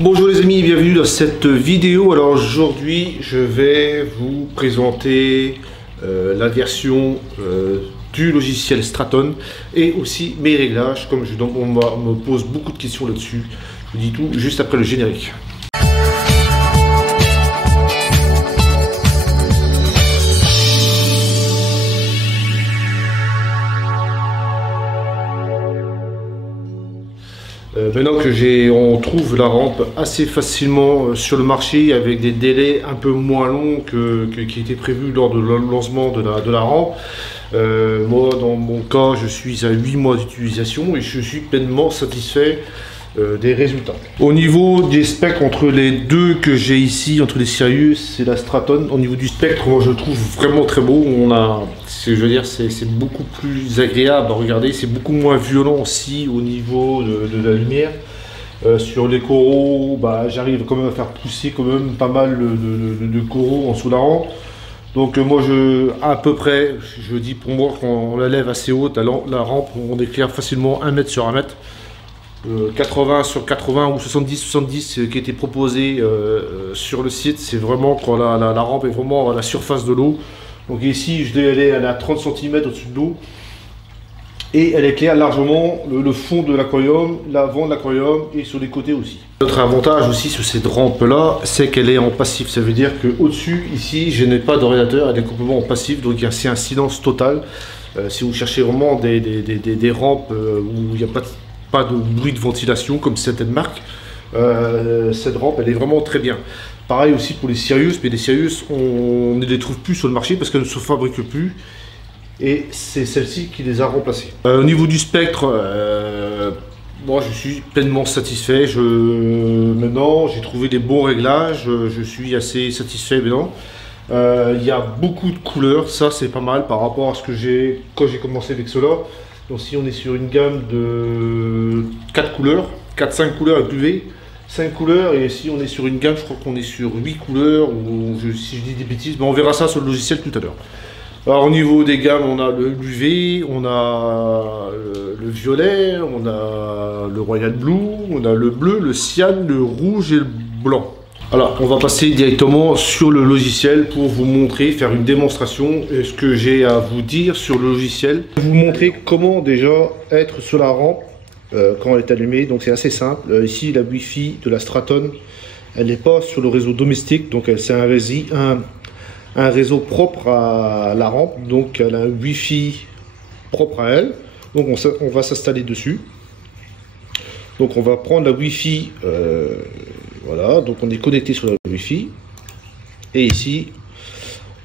Bonjour les amis, bienvenue dans cette vidéo. Alors aujourd'hui je vais vous présenter la version du logiciel Straton et aussi mes réglages, comme on me pose beaucoup de questions là-dessus. Je vous dis tout juste après le générique. Maintenant que on trouve la rampe assez facilement sur le marché avec des délais un peu moins longs qui étaient prévus lors de le lancement de la rampe. Moi dans mon cas je suis à 8 mois d'utilisation et je suis pleinement satisfait des résultats. Au niveau des specs entre les deux que j'ai ici, entre les Sirius et la Straton, au niveau du spectre, moi je le trouve vraiment très beau. Je veux dire, c'est beaucoup plus agréable à regarder, c'est beaucoup moins violent aussi au niveau de la lumière. Sur les coraux, j'arrive quand même à faire pousser quand même pas mal de coraux en dessous de la rampe. Donc moi à peu près, je dis pour moi quand on la lève assez haute, la rampe, on éclaire facilement 1 mètre sur 1 mètre. 80 sur 80 ou 70 qui était proposé sur le site, c'est vraiment quand la rampe est vraiment à la surface de l'eau. Donc ici elle est à 30 cm au-dessus de l'eau et elle éclaire largement le fond de l'aquarium, l'avant de l'aquarium et sur les côtés aussi. Notre avantage aussi sur cette rampe là, c'est qu'elle est en passif. Ça veut dire que au-dessus ici je n'ai pas d'orientateur, elle est complètement en passif, donc c'est un silence total. Si vous cherchez vraiment des rampes où il n'y a pas de bruit de ventilation comme certaines marques, cette rampe elle est vraiment très bien. Pareil aussi pour les Sirius, mais les Sirius on ne les trouve plus sur le marché parce qu'elles ne se fabriquent plus et c'est celle-ci qui les a remplacées. Au niveau du spectre, moi je suis pleinement satisfait. Maintenant j'ai trouvé des bons réglages, je suis assez satisfait maintenant. Il y a beaucoup de couleurs, ça c'est pas mal par rapport à ce que j'ai quand j'ai commencé avec cela. Donc si on est sur une gamme de 4 couleurs, 4-5 couleurs avec UV, 5 couleurs, et si on est sur une gamme, je crois qu'on est sur 8 couleurs, ou si je dis des bêtises, on verra ça sur le logiciel tout à l'heure. Alors au niveau des gammes, on a l'UV, on a le violet, on a le Royal Blue, on a le bleu, le cyan, le rouge et le blanc. Alors, on va passer directement sur le logiciel pour vous montrer, faire une démonstration de ce que j'ai à vous dire sur le logiciel. Vous montrer comment déjà être sur la rampe quand elle est allumée. Donc c'est assez simple. Ici, la Wi-Fi de la Straton, elle n'est pas sur le réseau domestique, donc c'est un réseau propre à la rampe. Donc elle a un Wi-Fi propre à elle. Donc on va s'installer dessus. Donc on va prendre la Wi-Fi. Voilà, donc on est connecté sur la Wi-Fi et ici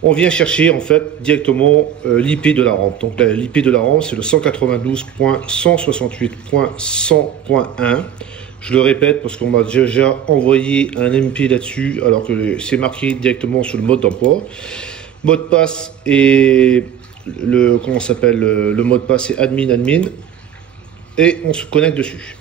on vient chercher en fait directement l'IP de la rampe. Donc l'IP de la rampe c'est le 192.168.100.1. Je le répète parce qu'on m'a déjà envoyé un MP là-dessus alors que c'est marqué directement sur le mode d'emploi. Mot de passe et le mot de passe est admin et on se connecte dessus.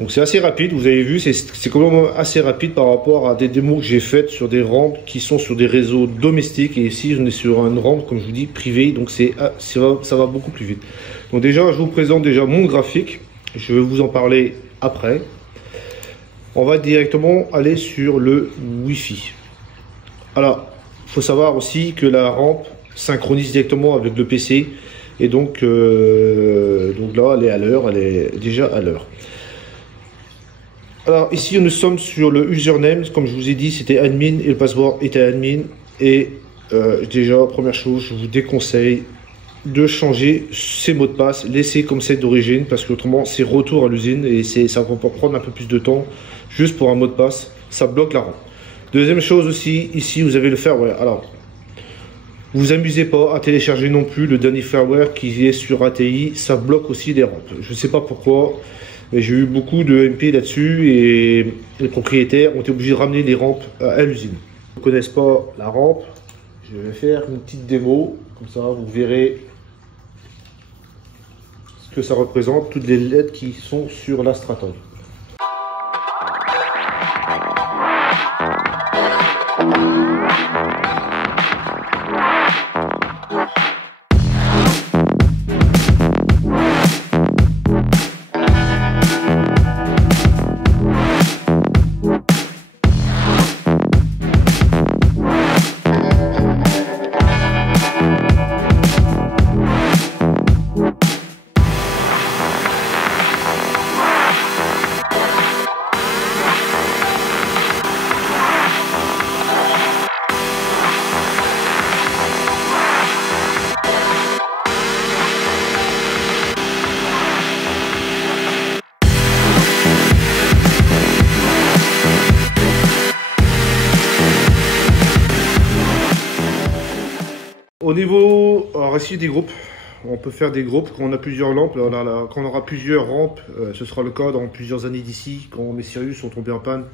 Donc c'est assez rapide, vous avez vu, c'est quand même assez rapide par rapport à des démos que j'ai faites sur des rampes qui sont sur des réseaux domestiques. Et ici on est sur une rampe, comme je vous dis, privée, donc ça va beaucoup plus vite. Donc déjà je vous présente déjà mon graphique, je vais vous en parler après. On va directement aller sur le Wi-Fi. Alors, il faut savoir aussi que la rampe synchronise directement avec le PC. Et donc là elle est à l'heure, elle est déjà à l'heure. Alors ici nous sommes sur le username, comme je vous ai dit c'était admin et le password était admin. Et déjà première chose, je vous déconseille de changer ces mots de passe, laissez comme c'est d'origine parce qu'autrement c'est retour à l'usine et ça va prendre un peu plus de temps juste pour un mot de passe, ça bloque la rampe. Deuxième chose aussi, ici vous avez le firmware. Alors vous amusez pas à télécharger non plus le dernier firmware qui est sur ATI, ça bloque aussi les rampes. Je ne sais pas pourquoi. J'ai eu beaucoup de MP là-dessus et les propriétaires ont été obligés de ramener les rampes à l'usine. Si vous ne connaissez pas la rampe, je vais faire une petite démo, comme ça vous verrez ce que ça représente, toutes les LED qui sont sur la Straton. Au niveau, alors ici des groupes, on peut faire des groupes quand on a plusieurs lampes. Alors là, quand on aura plusieurs rampes, ce sera le cas dans plusieurs années d'ici. Quand mes Sirius sont tombés en panne,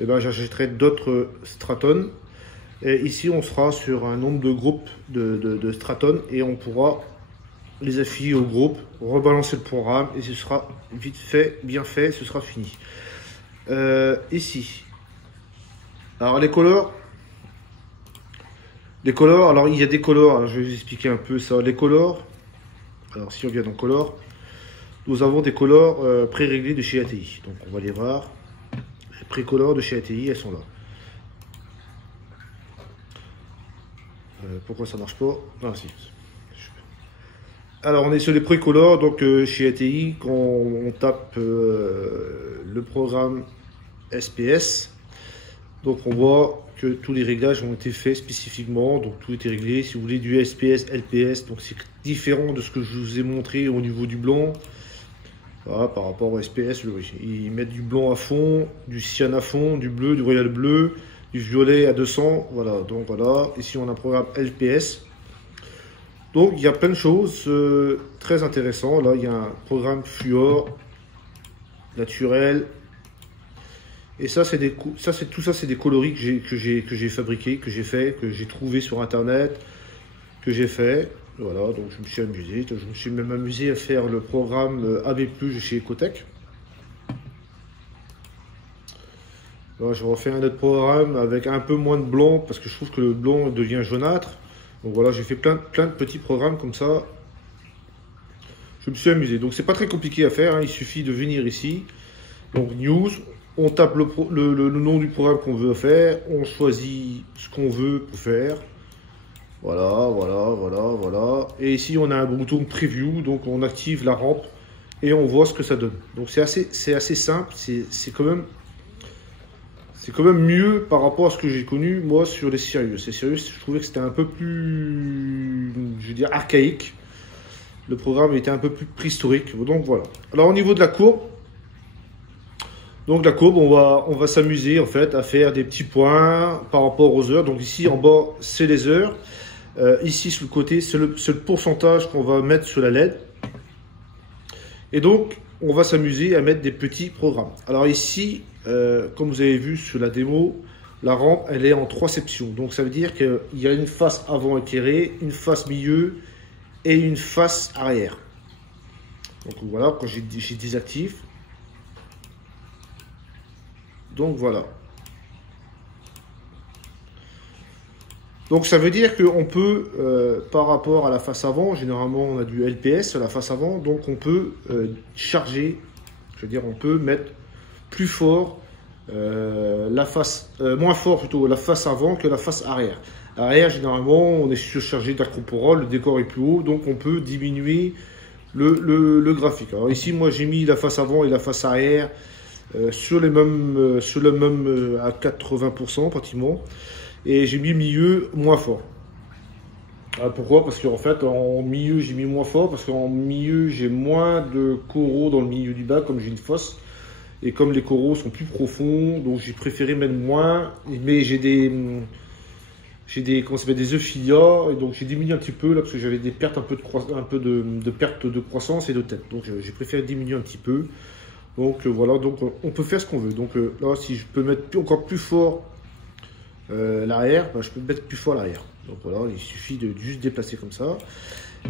eh ben, j'achèterai d'autres Straton. Et ici, on sera sur un nombre de groupes de Straton et on pourra les affilier au groupe, rebalancer le programme et ce sera vite fait, bien fait, ce sera fini. Ici, alors les colors, alors il y a des colors, alors je vais vous expliquer un peu ça. Les colors, alors si on vient dans color, nous avons des colors pré-réglés de chez ATI. Donc on va les voir. Les pré-colors de chez ATI, elles sont là. Pourquoi ça marche pas? Ah si. Alors on est sur les pré-colors, donc chez ATI, quand on tape le programme SPS, donc on voit que tous les réglages ont été faits spécifiquement, donc tout était réglé. Si vous voulez du SPS, LPS, donc c'est différent de ce que je vous ai montré au niveau du blanc. Voilà, par rapport au SPS, ils mettent du blanc à fond, du cyan à fond, du bleu, du royal bleu, du violet à 200. Voilà, donc voilà. Ici on a un programme LPS. Donc il y a plein de choses très intéressantes. Là il y a un programme fluor, naturel. Et ça c'est tout ça c'est des coloris que j'ai fabriqué, que j'ai fait, que j'ai trouvé sur internet, que j'ai fait. Voilà, donc je me suis amusé. Je me suis même amusé à faire le programme AB+ chez Ecotech. Là, je refais un autre programme avec un peu moins de blanc parce que je trouve que le blanc devient jaunâtre. Donc voilà, j'ai fait plein de petits programmes comme ça. Je me suis amusé. Donc c'est pas très compliqué à faire, hein. Il suffit de venir ici. Donc news, on tape le nom du programme qu'on veut faire. On choisit ce qu'on veut pour faire. Voilà, voilà, voilà, voilà. Et ici on a un bouton preview. Donc on active la rampe et on voit ce que ça donne. Donc c'est assez simple. C'est quand même mieux par rapport à ce que j'ai connu, moi, sur les Sirius. Les Sirius, je trouvais que c'était un peu plus, je veux dire, archaïque. Le programme était un peu plus préhistorique. Donc, voilà. Alors, au niveau de la courbe, donc la courbe, on va s'amuser, en fait, à faire des petits points par rapport aux heures. Donc, ici, en bas, c'est les heures. Ici, sur le côté, c'est le pourcentage qu'on va mettre sur la LED. Et donc, on va s'amuser à mettre des petits programmes. Alors ici, comme vous avez vu sur la démo, la rampe, elle est en 3 sections. Donc ça veut dire qu'il y a une face avant éclairée, une face milieu et une face arrière. Donc voilà, quand j'ai désactive. Donc voilà. Donc ça veut dire qu'on peut, par rapport à la face avant, généralement on a du LPS sur la face avant, donc on peut charger, je veux dire on peut mettre plus fort la face, moins fort plutôt la face avant que la face arrière. Arrière généralement on est surchargé d'acroporol, le décor est plus haut, donc on peut diminuer le graphique. Alors ici moi j'ai mis la face avant et la face arrière sur le même à 80% pratiquement. Et j'ai mis milieu moins fort. Pourquoi? Parce qu'en fait, en milieu, j'ai mis moins fort. Parce qu'en milieu, j'ai moins de coraux dans le milieu du bas, comme j'ai une fosse. Et comme les coraux sont plus profonds, donc j'ai préféré mettre moins. Mais j'ai des euphilia. Et donc j'ai diminué un petit peu, là, parce que j'avais des pertes de perte de croissance et de tête. Donc j'ai préféré diminuer un petit peu. Donc voilà, donc on peut faire ce qu'on veut. Donc là, si je peux mettre encore plus fort l'arrière, je peux mettre plus fort l'arrière. Donc voilà, il suffit de juste déplacer comme ça.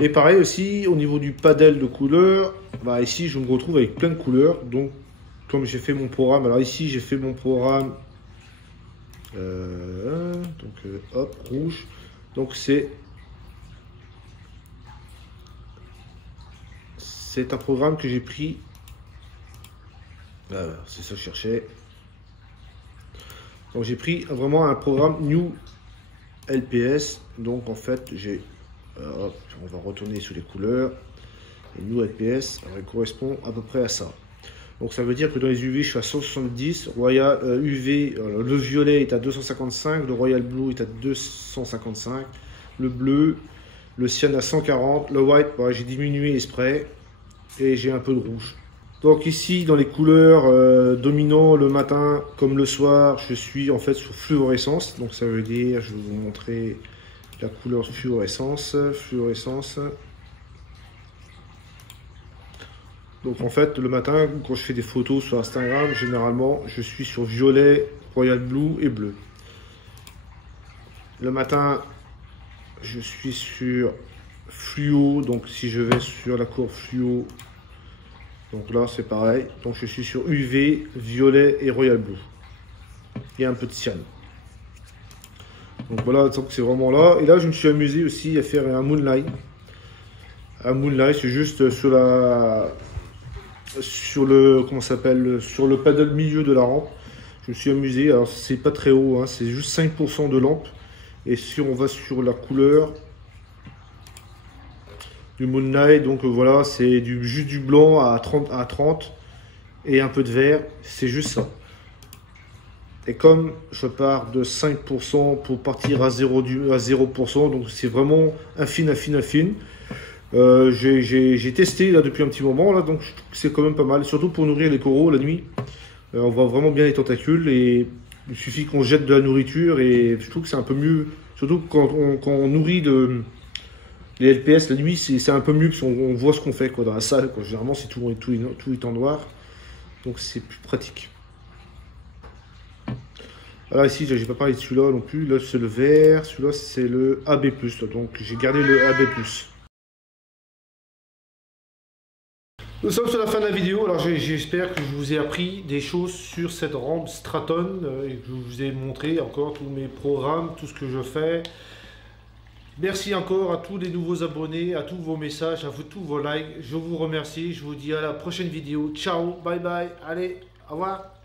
Et pareil aussi au niveau du panel de couleurs, ici je me retrouve avec plein de couleurs. Donc comme j'ai fait mon programme, alors ici j'ai fait mon programme hop, rouge. Donc c'est un programme que j'ai pris. C'est ça que je cherchais. Donc j'ai pris vraiment un programme New LPS. Donc en fait on va retourner sur les couleurs. Et New LPS, alors, il correspond à peu près à ça. Donc ça veut dire que dans les UV je suis à 170. Royal UV, le violet est à 255, le Royal Blue est à 255, le bleu, le cyan à 140, le white, j'ai diminué exprès et j'ai un peu de rouge. Donc ici, dans les couleurs dominants, le matin comme le soir, je suis en fait sur fluorescence. Donc ça veut dire, je vais vous montrer la couleur fluorescence. Donc en fait, le matin, quand je fais des photos sur Instagram, généralement, je suis sur violet, royal blue et bleu. Le matin, je suis sur fluo, donc si je vais sur la courbe fluo, donc là c'est pareil. Donc je suis sur UV, violet et royal blue. Il y a un peu de cyan. Donc voilà, donc c'est vraiment là. Et là, je me suis amusé aussi à faire un moonlight. Un moonlight, c'est juste sur le, comment ça s'appelle, sur le paddle milieu de la rampe. Je me suis amusé. Alors c'est pas très haut, hein, c'est juste 5% de lampe. Et si on va sur la couleur du Moonlight, donc voilà, c'est juste du blanc à 30 et un peu de vert, c'est juste ça. Et comme je pars de 5% pour partir à 0%, donc c'est vraiment infine. J'ai testé là depuis un petit moment, là, donc c'est quand même pas mal, surtout pour nourrir les coraux la nuit. On voit vraiment bien les tentacules et il suffit qu'on jette de la nourriture et je trouve que c'est un peu mieux, surtout quand on nourrit les LPS la nuit, c'est un peu mieux parce qu'on voit ce qu'on fait quoi, dans la salle. Quoi. Généralement, c'est tout est en noir, donc c'est plus pratique. Alors ici, j'ai pas parlé de celui-là non plus, là c'est le vert, celui-là c'est le AB+, donc j'ai gardé le AB+. Nous sommes sur la fin de la vidéo, alors j'espère que je vous ai appris des choses sur cette rampe Straton et que je vous ai montré encore tous mes programmes, tout ce que je fais. Merci encore à tous les nouveaux abonnés, à tous vos messages, à tous vos likes. Je vous remercie, je vous dis à la prochaine vidéo. Ciao, bye bye, allez, au revoir.